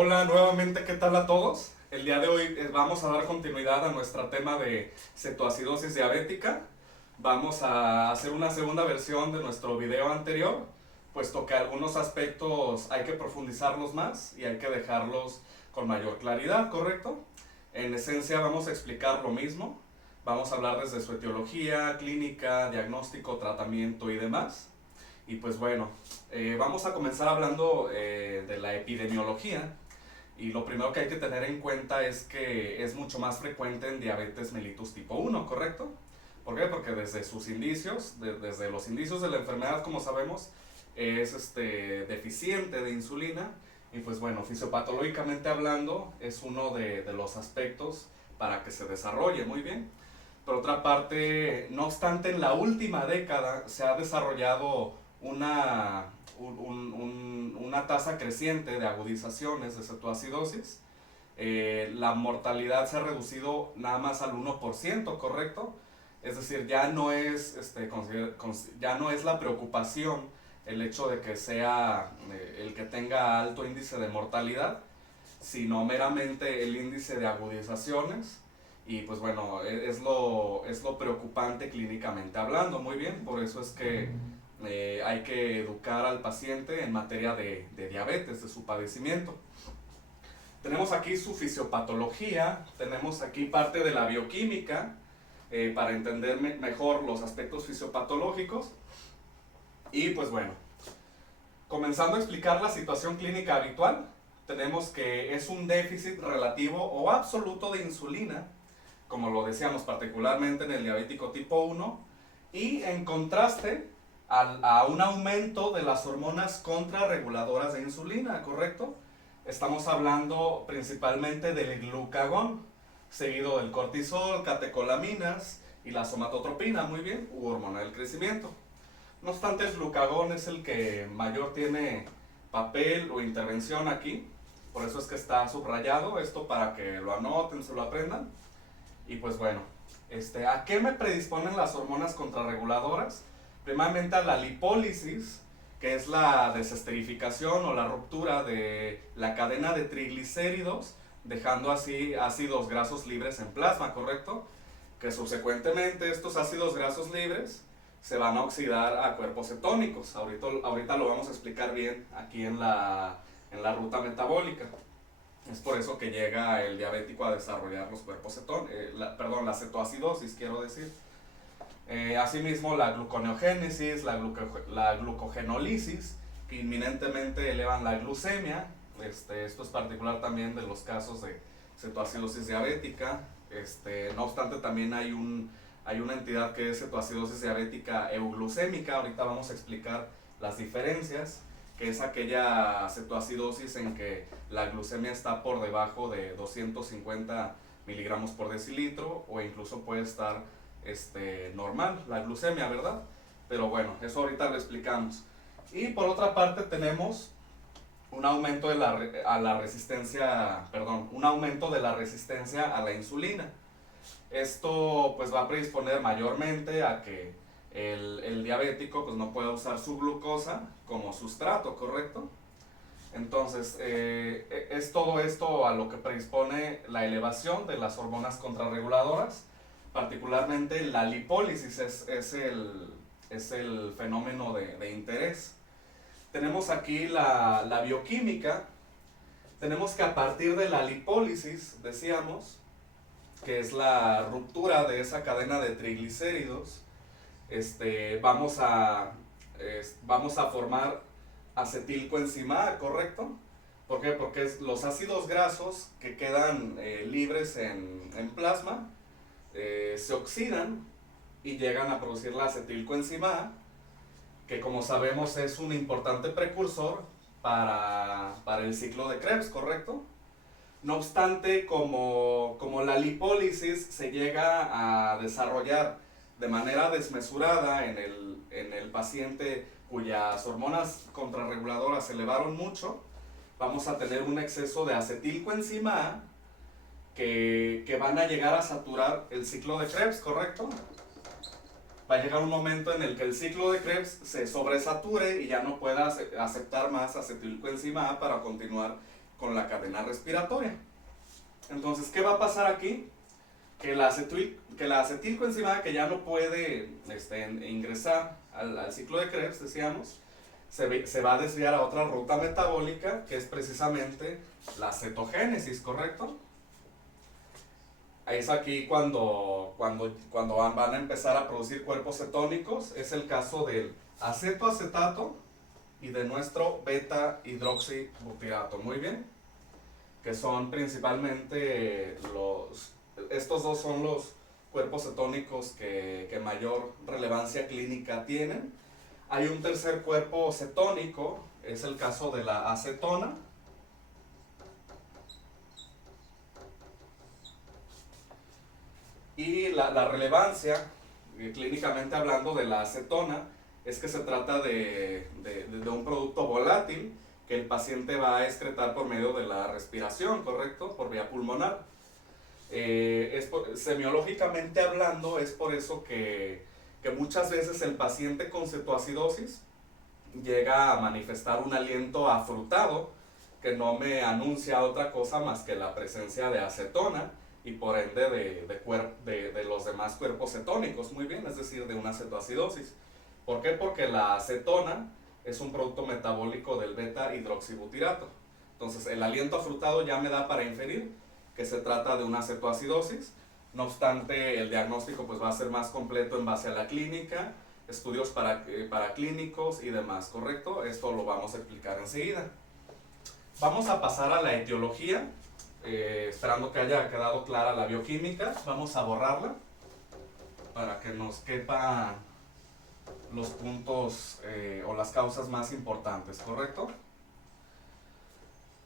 Hola nuevamente, ¿qué tal a todos? El día de hoy vamos a dar continuidad a nuestro tema de cetoacidosis diabética. Vamos a hacer una segunda versión de nuestro video anterior, puesto que algunos aspectos hay que profundizarlos más y hay que dejarlos con mayor claridad, ¿correcto? En esencia vamos a explicar lo mismo. Vamos a hablar desde su etiología, clínica, diagnóstico, tratamiento y demás. Y pues bueno, vamos a comenzar hablando de la epidemiología. Y lo primero que hay que tener en cuenta es que es mucho más frecuente en diabetes mellitus tipo 1, ¿correcto? ¿Por qué? Porque desde sus indicios, desde los indicios de la enfermedad, como sabemos, es deficiente de insulina. Y pues bueno, fisiopatológicamente hablando, es uno de los aspectos para que se desarrolle muy bien. Por otra parte, no obstante, en la última década se ha desarrollado una tasa creciente de agudizaciones de cetoacidosis. La mortalidad se ha reducido nada más al 1%, ¿correcto? Es decir, ya no es la preocupación el hecho de que sea el que tenga alto índice de mortalidad, sino meramente el índice de agudizaciones. Y pues bueno, es lo preocupante clínicamente hablando, muy bien, por eso es que hay que educar al paciente en materia de diabetes, de su padecimiento. Tenemos aquí su fisiopatología, tenemos aquí parte de la bioquímica, para entender mejor los aspectos fisiopatológicos. Y pues bueno, comenzando a explicar la situación clínica habitual, tenemos que es un déficit relativo o absoluto de insulina, como lo decíamos particularmente en el diabético tipo 1, y en contraste a un aumento de las hormonas contrarreguladoras de insulina, ¿correcto? Estamos hablando principalmente del glucagón, seguido del cortisol, catecolaminas y la somatotropina, muy bien, u hormona del crecimiento. No obstante, el glucagón es el que mayor tiene papel o intervención aquí, por eso es que está subrayado, esto para que lo anoten, se lo aprendan. Y pues bueno, ¿a qué me predisponen las hormonas contrarreguladoras? Primeramente a la lipólisis, que es la desesterificación o la ruptura de la cadena de triglicéridos, dejando así ácidos grasos libres en plasma, ¿correcto? Que subsecuentemente estos ácidos grasos libres se van a oxidar a cuerpos cetónicos. Ahorita lo vamos a explicar bien aquí en la ruta metabólica. Es por eso que llega el diabético a desarrollar los cuerpos la cetoacidosis, quiero decir. Asimismo, la gluconeogénesis, la glucogenólisis, que inminentemente elevan la glucemia. Esto es particular también de los casos de cetoacidosis diabética. No obstante, también hay una entidad que es cetoacidosis diabética euglucémica. Ahorita vamos a explicar las diferencias, que es aquella cetoacidosis en que la glucemia está por debajo de 250 miligramos por decilitro, o incluso puede estar normal la glucemia, ¿verdad? Pero bueno, eso ahorita lo explicamos. Y por otra parte tenemos un aumento a la resistencia, perdón, un aumento de la resistencia a la insulina. Esto pues va a predisponer mayormente a que el diabético pues no pueda usar su glucosa como sustrato, ¿correcto? Entonces, es todo esto a lo que predispone la elevación de las hormonas contrarreguladoras, particularmente la lipólisis es el fenómeno de interés. Tenemos aquí la bioquímica. Tenemos que a partir de la lipólisis, decíamos, que es la ruptura de esa cadena de triglicéridos, vamos a formar acetilcoenzima A, ¿correcto? ¿Por qué? Porque los ácidos grasos que quedan libres en plasma se oxidan y llegan a producir la acetilcoenzima A, que como sabemos es un importante precursor para el ciclo de Krebs, ¿correcto? No obstante, como la lipólisis se llega a desarrollar de manera desmesurada en el paciente cuyas hormonas contrarreguladoras se elevaron mucho, vamos a tener un exceso de acetilcoenzima A que van a llegar a saturar el ciclo de Krebs, ¿correcto? Va a llegar un momento en el que el ciclo de Krebs se sobresature y ya no pueda aceptar más acetilcoenzima A para continuar con la cadena respiratoria. Entonces, ¿qué va a pasar aquí? Que la acetilcoenzima, que ya no puede ingresar al ciclo de Krebs, decíamos, se va a desviar a otra ruta metabólica, que es precisamente la cetogénesis, ¿correcto? Es aquí cuando van a empezar a producir cuerpos cetónicos. Es el caso del acetoacetato y de nuestro beta hidroxibutirato. Muy bien, que son principalmente estos dos son los cuerpos cetónicos que mayor relevancia clínica tienen. Hay un tercer cuerpo cetónico, es el caso de la acetona. Y la relevancia, clínicamente hablando, de la acetona es que se trata de un producto volátil que el paciente va a excretar por medio de la respiración, ¿correcto? Por vía pulmonar. Semiológicamente hablando, es por eso que muchas veces el paciente con cetoacidosis llega a manifestar un aliento afrutado que no me anuncia otra cosa más que la presencia de acetona y por ende de los demás cuerpos cetónicos, muy bien, es decir, de una cetoacidosis. ¿Por qué? Porque la acetona es un producto metabólico del beta hidroxibutirato. Entonces, el aliento afrutado ya me da para inferir que se trata de una cetoacidosis. No obstante, el diagnóstico pues va a ser más completo en base a la clínica, estudios paraclínicos y demás, ¿correcto? Esto lo vamos a explicar enseguida. Vamos a pasar a la etiología, esperando que haya quedado clara la bioquímica. Vamos a borrarla para que nos quepan los puntos o las causas más importantes, ¿correcto?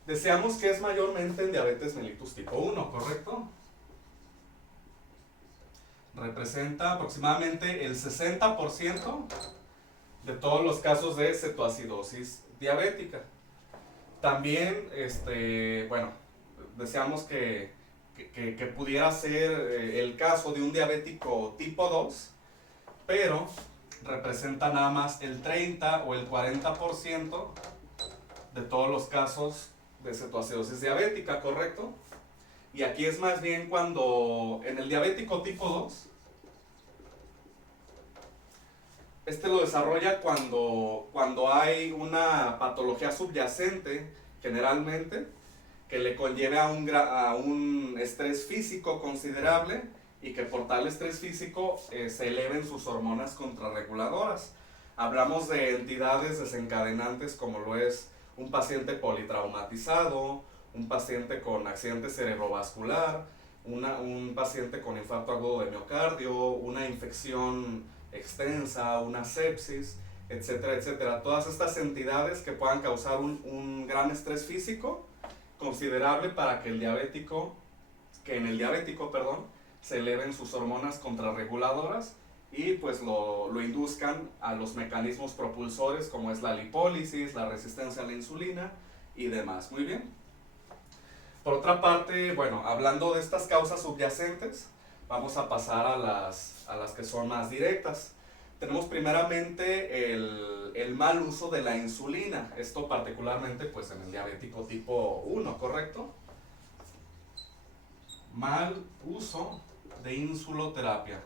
Deseamos que es mayormente en diabetes mellitus tipo 1, ¿correcto? Representa aproximadamente el 60% de todos los casos de cetoacidosis diabética. También, bueno, deseamos que pudiera ser el caso de un diabético tipo 2, pero representa nada más el 30 o el 40% de todos los casos de cetoacidosis diabética, ¿correcto? Y aquí es más bien cuando en el diabético tipo 2, lo desarrolla cuando hay una patología subyacente, generalmente, que le conlleve a un estrés físico considerable y que por tal estrés físico se eleven sus hormonas contrarreguladoras. Hablamos de entidades desencadenantes como lo es un paciente politraumatizado, un paciente con accidente cerebrovascular, un paciente con infarto agudo de miocardio, una infección extensa, una sepsis, etcétera, etcétera. Todas estas entidades que puedan causar un gran estrés físico considerable para que en el diabético, se eleven sus hormonas contrarreguladoras y pues lo induzcan a los mecanismos propulsores como es la lipólisis, la resistencia a la insulina y demás. Muy bien. Por otra parte, bueno, hablando de estas causas subyacentes, vamos a pasar a las que son más directas. Tenemos primeramente el mal uso de la insulina, esto particularmente pues en el diabético tipo 1, ¿correcto? Mal uso de insuloterapia.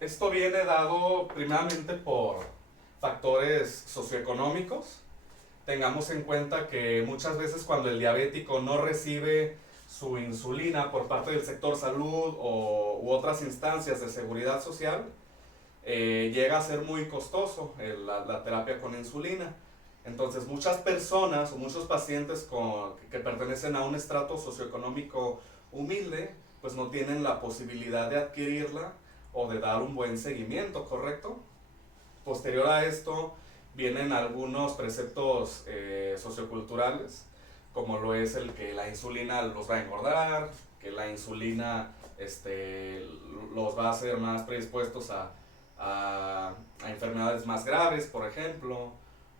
Esto viene dado primeramente por factores socioeconómicos. Tengamos en cuenta que muchas veces cuando el diabético no recibe su insulina por parte del sector salud u otras instancias de seguridad social, llega a ser muy costoso la terapia con insulina. Entonces muchas personas o muchos pacientes que pertenecen a un estrato socioeconómico humilde, pues no tienen la posibilidad de adquirirla o de dar un buen seguimiento, ¿correcto? Posterior a esto vienen algunos preceptos socioculturales, como lo es el que la insulina los va a engordar, que la insulina los va a hacer más predispuestos a enfermedades más graves, por ejemplo,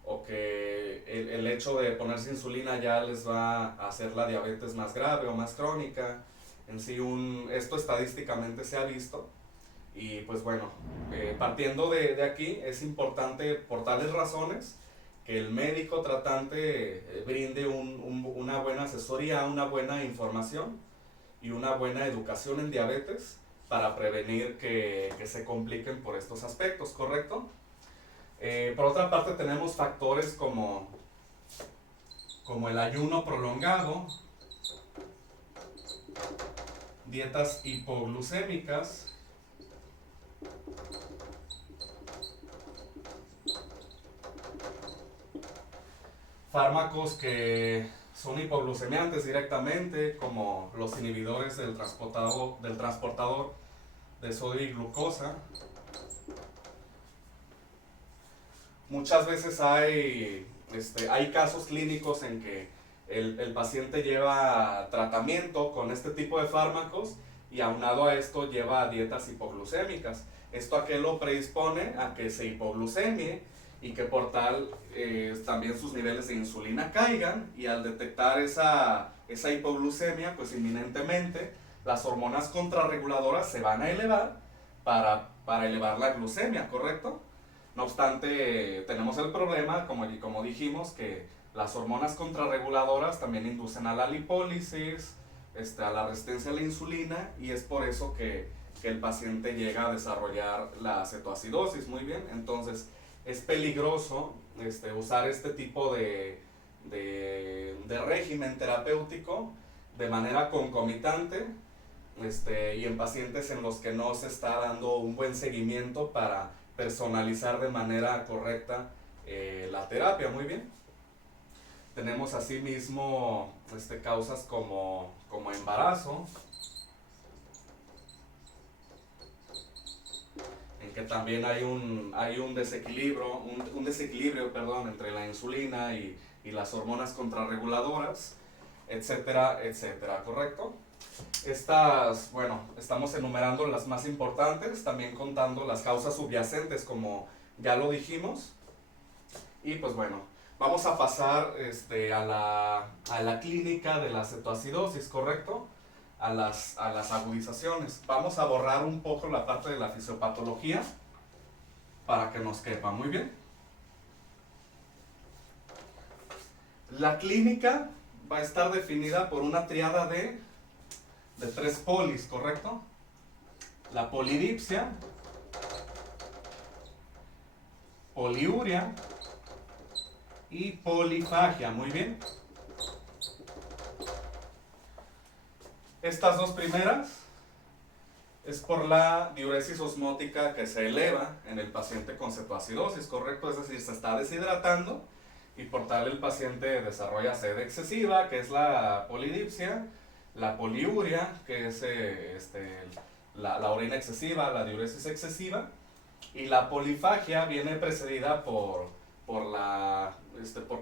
o que el hecho de ponerse insulina ya les va a hacer la diabetes más grave o más crónica. En sí, esto estadísticamente se ha visto. Y pues bueno, partiendo de aquí, es importante por tales razones que el médico tratante brinde una buena asesoría, una buena información y una buena educación en diabetes para prevenir que se compliquen por estos aspectos, ¿correcto? Por otra parte tenemos factores como el ayuno prolongado, dietas hipoglucémicas, fármacos que son hipoglucemiantes directamente, como los inhibidores del transportador de sodio y glucosa. Muchas veces hay casos clínicos en que el paciente lleva tratamiento con este tipo de fármacos y aunado a esto lleva dietas hipoglucémicas. ¿Esto a qué lo predispone? A que se hipoglucemie y que por tal también sus niveles de insulina caigan, y al detectar esa hipoglucemia, pues inminentemente las hormonas contrarreguladoras se van a elevar para elevar la glucemia, ¿correcto? No obstante, tenemos el problema, como dijimos, que las hormonas contrarreguladoras también inducen a la lipólisis, a la resistencia a la insulina, y es por eso que el paciente llega a desarrollar la cetoacidosis. Muy bien, entonces es peligroso usar este tipo de régimen terapéutico de manera concomitante, y en pacientes en los que no se está dando un buen seguimiento para personalizar de manera correcta la terapia. Muy bien. Tenemos asimismo causas como embarazo, en que también hay un desequilibrio, perdón, entre la insulina y las hormonas contrarreguladoras, etcétera, etcétera, ¿correcto? Estamos enumerando las más importantes, también contando las causas subyacentes, como ya lo dijimos. Y pues bueno, vamos a pasar a la clínica de la cetoacidosis, ¿correcto? A las agudizaciones. Vamos a borrar un poco la parte de la fisiopatología para que nos quepa. Muy bien. La clínica va a estar definida por una triada de 3 polis, ¿correcto? La polidipsia, poliuria y polifagia. Muy bien. Estas dos primeras es por la diuresis osmótica que se eleva en el paciente con cetoacidosis, ¿correcto? Es decir, se está deshidratando y por tal el paciente desarrolla sed excesiva, que es la polidipsia, la poliuria, que es la orina excesiva, la diuresis excesiva, y la polifagia viene precedida porque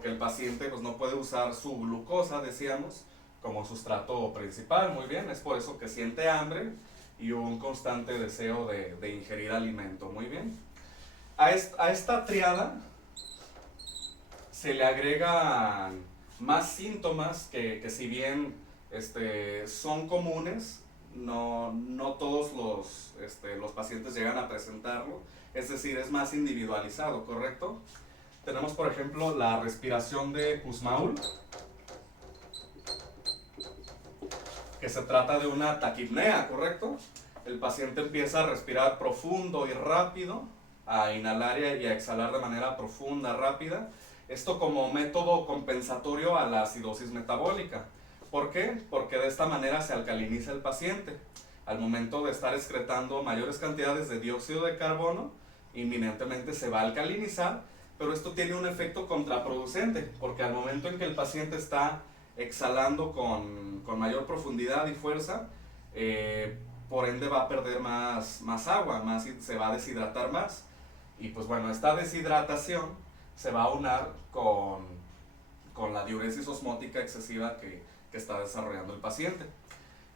el paciente pues, no puede usar su glucosa, decíamos, como sustrato principal. Muy bien, es por eso que siente hambre y un constante deseo de ingerir alimento. Muy bien. A esta triada se le agregan más síntomas que si bien son comunes, no todos los pacientes llegan a presentarlo, es decir, es más individualizado, ¿correcto? Tenemos, por ejemplo, la respiración de Kussmaul, que se trata de una taquipnea, ¿correcto? El paciente empieza a respirar profundo y rápido, a inhalar y a exhalar de manera profunda, rápida. Esto como método compensatorio a la acidosis metabólica. ¿Por qué? Porque de esta manera se alcaliniza el paciente. Al momento de estar excretando mayores cantidades de dióxido de carbono, inminentemente se va a alcalinizar, pero esto tiene un efecto contraproducente, porque al momento en que el paciente está exhalando con mayor profundidad y fuerza, por ende va a perder más agua, se va a deshidratar más. Y pues bueno, esta deshidratación se va a aunar con la diuresis osmótica excesiva que está desarrollando el paciente.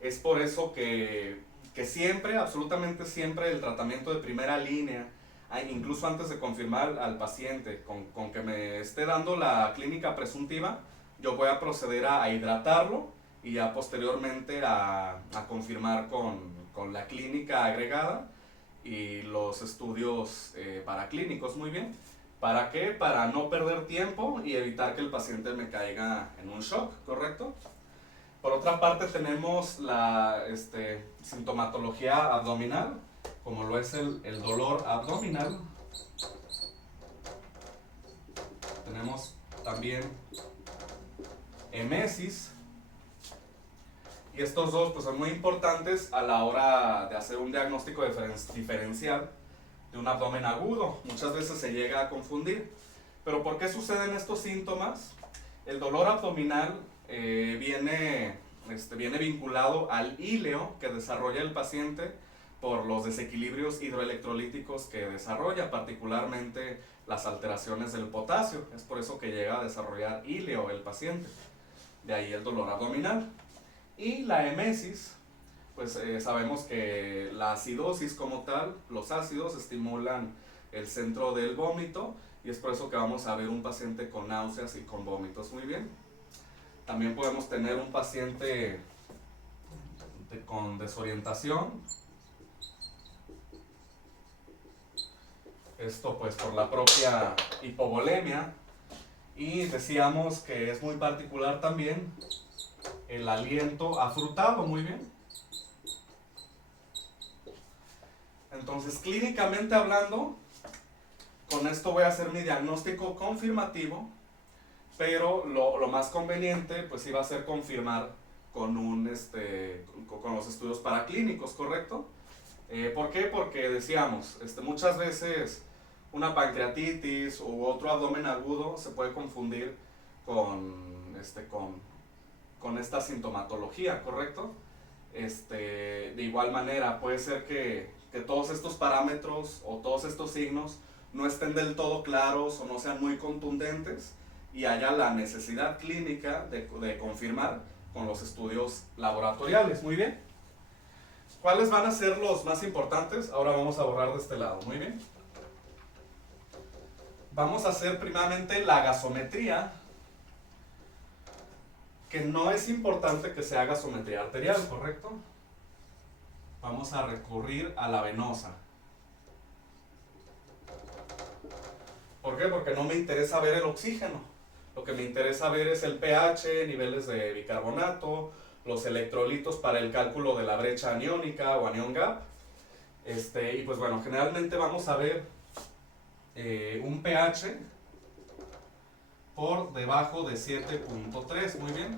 Es por eso que siempre, absolutamente siempre, el tratamiento de primera línea, incluso antes de confirmar al paciente, con que me esté dando la clínica presuntiva, yo voy a proceder a hidratarlo y ya posteriormente a confirmar con la clínica agregada y los estudios paraclínicos. Muy bien. ¿Para qué? Para no perder tiempo y evitar que el paciente me caiga en un shock, ¿correcto? Por otra parte tenemos la sintomatología abdominal, como lo es el dolor abdominal. Tenemos también emesis. Y estos dos pues, son muy importantes a la hora de hacer un diagnóstico diferencial de un abdomen agudo. Muchas veces se llega a confundir. Pero ¿por qué suceden estos síntomas? El dolor abdominal viene vinculado al íleo que desarrolla el paciente por los desequilibrios hidroelectrolíticos que desarrolla, particularmente las alteraciones del potasio. Es por eso que llega a desarrollar íleo el paciente. De ahí el dolor abdominal. Y la emesis, pues sabemos que la acidosis como tal, los ácidos estimulan el centro del vómito y es por eso que vamos a ver un paciente con náuseas y con vómitos. Muy bien. También podemos tener un paciente con desorientación. Esto pues por la propia hipovolemia. Y decíamos que es muy particular también el aliento afrutado, muy bien. Entonces, clínicamente hablando, con esto voy a hacer mi diagnóstico confirmativo, pero lo más conveniente pues iba a ser confirmar con los estudios paraclínicos, ¿correcto? ¿Por qué? Porque decíamos, muchas veces una pancreatitis u otro abdomen agudo se puede confundir con esta sintomatología, ¿correcto? De igual manera, puede ser que todos estos parámetros o todos estos signos no estén del todo claros o no sean muy contundentes y haya la necesidad clínica de confirmar con los estudios laboratoriales. Muy bien. ¿Cuáles van a ser los más importantes? Ahora vamos a borrar de este lado. Muy bien. Vamos a hacer primeramente la gasometría, que no es importante que se haga gasometría arterial, ¿correcto? Vamos a recurrir a la venosa. ¿Por qué? Porque no me interesa ver el oxígeno. Lo que me interesa ver es el pH, niveles de bicarbonato, los electrolitos para el cálculo de la brecha aniónica o anion gap. Y pues bueno, generalmente vamos a ver un pH por debajo de 7.3, muy bien.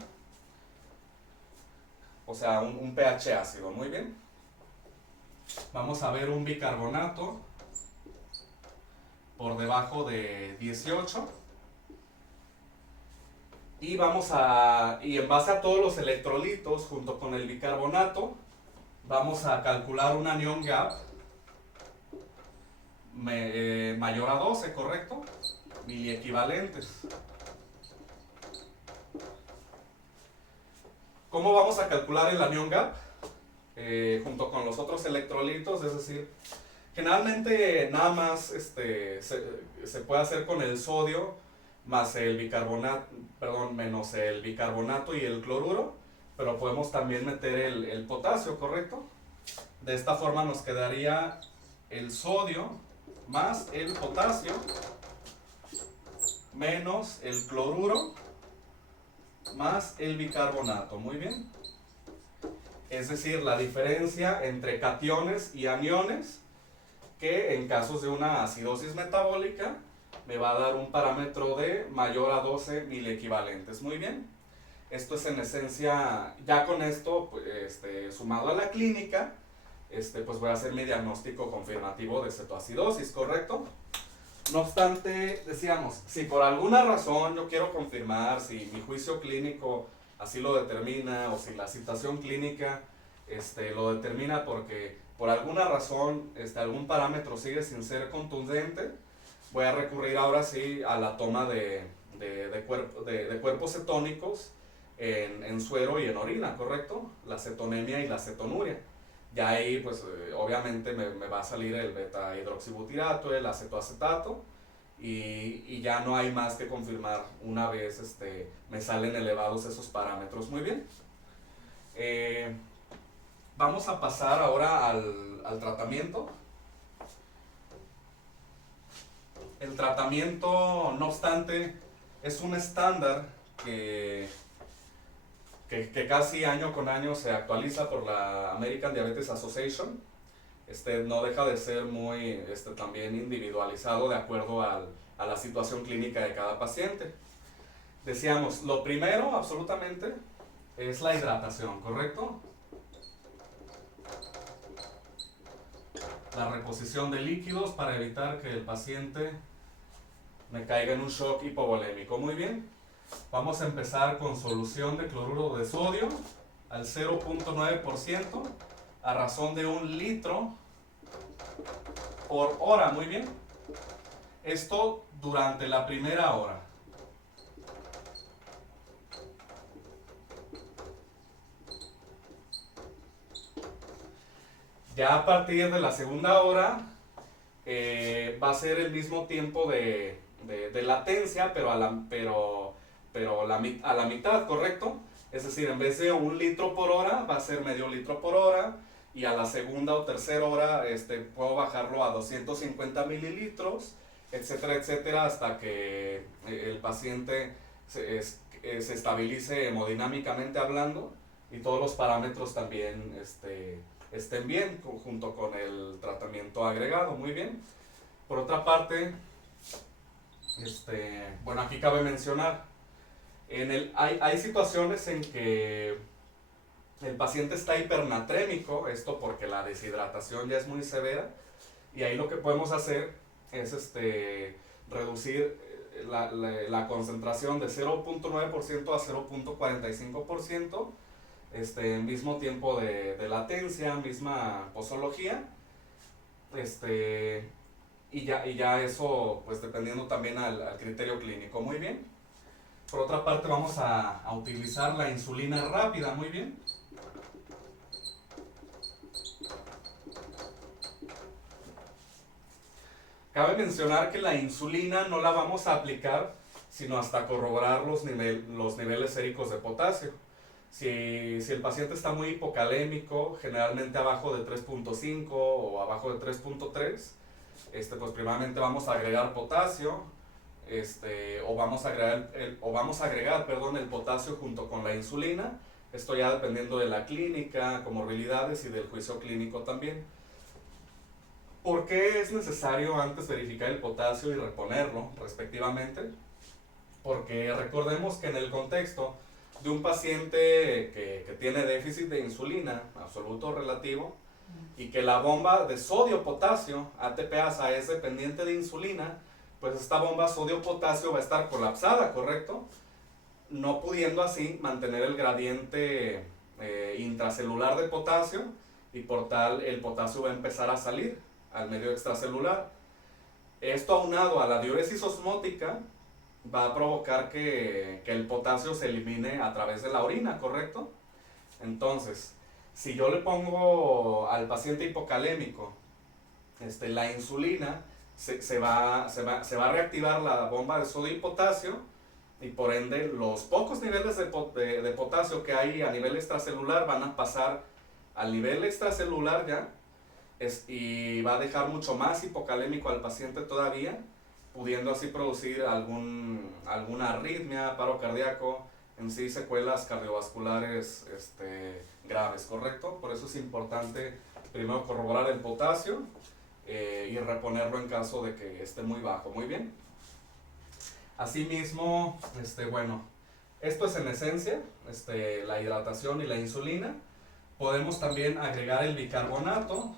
O sea, un pH ácido, muy bien. Vamos a ver un bicarbonato por debajo de 18. Y en base a todos los electrolitos junto con el bicarbonato, vamos a calcular un anion gap mayor a 12, ¿correcto? Miliequivalentes. ¿Cómo vamos a calcular el anion gap? Junto con los otros electrolitos, es decir, generalmente nada más se puede hacer con el sodio más el bicarbonato, menos el bicarbonato y el cloruro, pero podemos también meter el potasio, ¿correcto? De esta forma nos quedaría el sodio más el potasio menos el cloruro más el bicarbonato, muy bien. Es decir, la diferencia entre cationes y aniones, que en casos de una acidosis metabólica me va a dar un parámetro de mayor a 12 miliequivalentes. Muy bien. Esto es en esencia, ya con esto, pues, sumado a la clínica, pues voy a hacer mi diagnóstico confirmativo de cetoacidosis, ¿correcto? No obstante, decíamos, si por alguna razón yo quiero confirmar, si mi juicio clínico así lo determina, o si la situación clínica lo determina porque por alguna razón algún parámetro sigue sin ser contundente, voy a recurrir ahora sí a la toma de cuerpos cetónicos en suero y en orina, ¿correcto? La cetonemia y la cetonuria. Ya ahí, pues, obviamente me va a salir el beta hidroxibutirato, el acetoacetato, y ya no hay más que confirmar una vez me salen elevados esos parámetros. Muy bien. Vamos a pasar ahora al tratamiento. El tratamiento, no obstante, es un estándar que casi año con año se actualiza por la American Diabetes Association. No deja de ser muy también individualizado de acuerdo a la situación clínica de cada paciente. Decíamos, lo primero absolutamente es la hidratación, ¿correcto? La reposición de líquidos para evitar que el paciente me caiga en un shock hipovolémico. Muy bien. Vamos a empezar con solución de cloruro de sodio al 0.9% a razón de 1 litro por hora. Muy bien. Esto durante la primera hora. Ya a partir de la segunda hora va a ser el mismo tiempo de latencia, pero a la mitad, ¿correcto? Es decir, en vez de 1 litro por hora, va a ser medio litro por hora, y a la segunda o tercera hora puedo bajarlo a 250 mililitros, etcétera, etcétera, hasta que el paciente se estabilice hemodinámicamente hablando y todos los parámetros también estén bien junto con el tratamiento agregado. Muy bien. Por otra parte, bueno, aquí cabe mencionar, hay situaciones en que el paciente está hipernatrémico, esto porque la deshidratación ya es muy severa, y ahí lo que podemos hacer es reducir la concentración de 0.9% a 0.45%, mismo tiempo de latencia, misma posología, y ya eso, pues dependiendo también al criterio clínico. Muy bien. Por otra parte, vamos a utilizar la insulina rápida. Muy bien. Cabe mencionar que la insulina no la vamos a aplicar sino hasta corroborar los niveles séricos de potasio. Si el paciente está muy hipocalémico, generalmente abajo de 3.5 o abajo de 3.3, pues primeramente vamos a agregar potasio, o vamos a agregar el potasio junto con la insulina. Esto ya dependiendo de la clínica, comorbilidades y del juicio clínico también. ¿Por qué es necesario antes verificar el potasio y reponerlo respectivamente? Porque recordemos que en el contexto de un paciente que tiene déficit de insulina, absoluto o relativo, y que la bomba de sodio-potasio, ATPasa, es dependiente de insulina, pues esta bomba sodio-potasio va a estar colapsada, ¿correcto? No pudiendo así mantener el gradiente intracelular de potasio, y por tal el potasio va a empezar a salir al medio extracelular. Esto aunado a la diuresis osmótica va a provocar que el potasio se elimine a través de la orina, ¿correcto? Entonces, si yo le pongo al paciente hipocalémico la insulina, se va a reactivar la bomba de sodio y potasio, y por ende los pocos niveles de potasio que hay a nivel extracelular van a pasar al nivel extracelular ya, y va a dejar mucho más hipocalémico al paciente todavía, pudiendo así producir alguna arritmia, paro cardíaco, en sí secuelas cardiovasculares graves, ¿correcto? Por eso es importante primero corroborar el potasio y reponerlo en caso de que esté muy bajo. Muy bien. Asimismo, bueno, esto es en esencia la hidratación y la insulina. Podemos también agregar el bicarbonato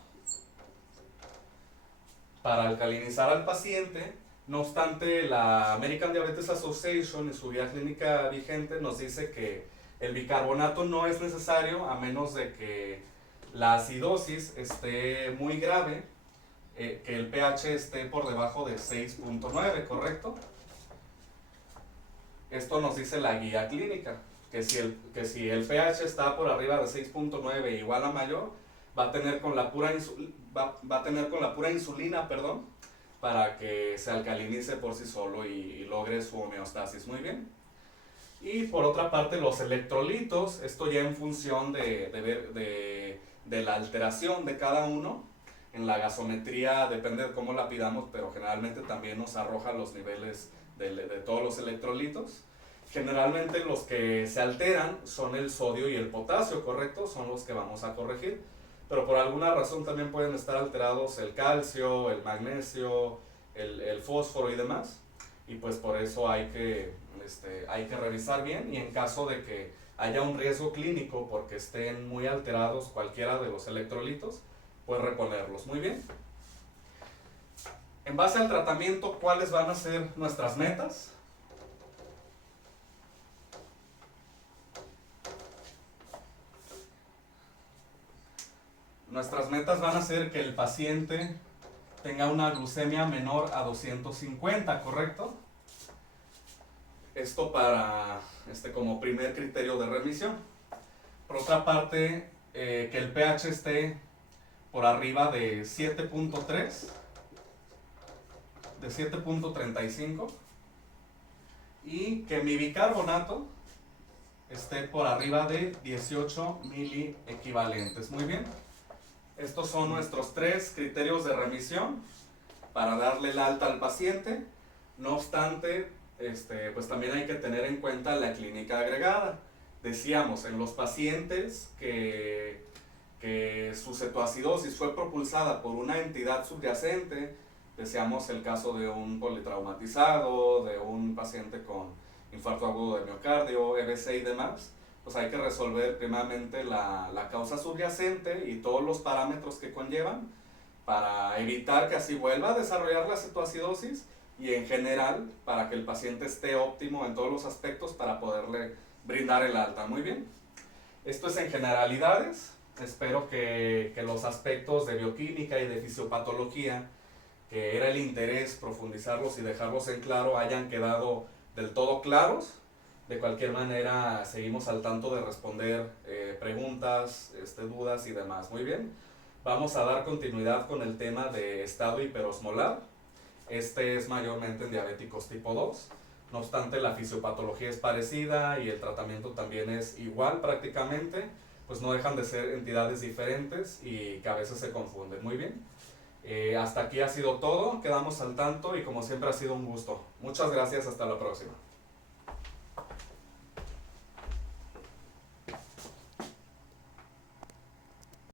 para alcalinizar al paciente. No obstante, la American Diabetes Association en su guía clínica vigente nos dice que el bicarbonato no es necesario a menos de que la acidosis esté muy grave, que el pH esté por debajo de 6.9, ¿correcto? Esto nos dice la guía clínica, que si el pH está por arriba de 6.9 igual a mayor, va a tener con la pura insulina, para que se alcalinice por sí solo y logre su homeostasis. Muy bien. Y por otra parte, los electrolitos, esto ya en función de la alteración de cada uno, en la gasometría, depende de cómo la pidamos, pero generalmente también nos arroja los niveles de todos los electrolitos. Generalmente los que se alteran son el sodio y el potasio, ¿correcto? Son los que vamos a corregir. Pero por alguna razón también pueden estar alterados el calcio, el magnesio, el fósforo y demás. Y pues por eso hay que revisar bien, y en caso de que haya un riesgo clínico porque estén muy alterados cualquiera de los electrolitos, pues reponerlos. Muy bien. En base al tratamiento, ¿cuáles van a ser nuestras metas? Nuestras metas van a ser que el paciente tenga una glucemia menor a 250, ¿correcto? Esto para como primer criterio de remisión. Por otra parte, que el pH esté por arriba de 7.3, de 7.35, y que mi bicarbonato esté por arriba de 18 miliequivalentes. Muy bien. Estos son nuestros 3 criterios de remisión para darle el alta al paciente. No obstante, pues también hay que tener en cuenta la clínica agregada. Decíamos, en los pacientes que su cetoacidosis fue propulsada por una entidad subyacente, decíamos el caso de un politraumatizado, de un paciente con infarto agudo de miocardio, EBC y demás, pues hay que resolver primeramente la causa subyacente y todos los parámetros que conllevan para evitar que así vuelva a desarrollar la cetoacidosis, y en general para que el paciente esté óptimo en todos los aspectos para poderle brindar el alta. Muy bien. Esto es en generalidades. Espero que los aspectos de bioquímica y de fisiopatología, que era el interés profundizarlos y dejarlos en claro, hayan quedado del todo claros. De cualquier manera, seguimos al tanto de responder preguntas, dudas y demás. Muy bien. Vamos a dar continuidad con el tema de estado hiperosmolar. Este es mayormente en diabéticos tipo 2. No obstante, la fisiopatología es parecida y el tratamiento también es igual prácticamente, pues no dejan de ser entidades diferentes y que a veces se confunden. Muy bien. Hasta aquí ha sido todo. Quedamos al tanto y como siempre ha sido un gusto. Muchas gracias. Hasta la próxima.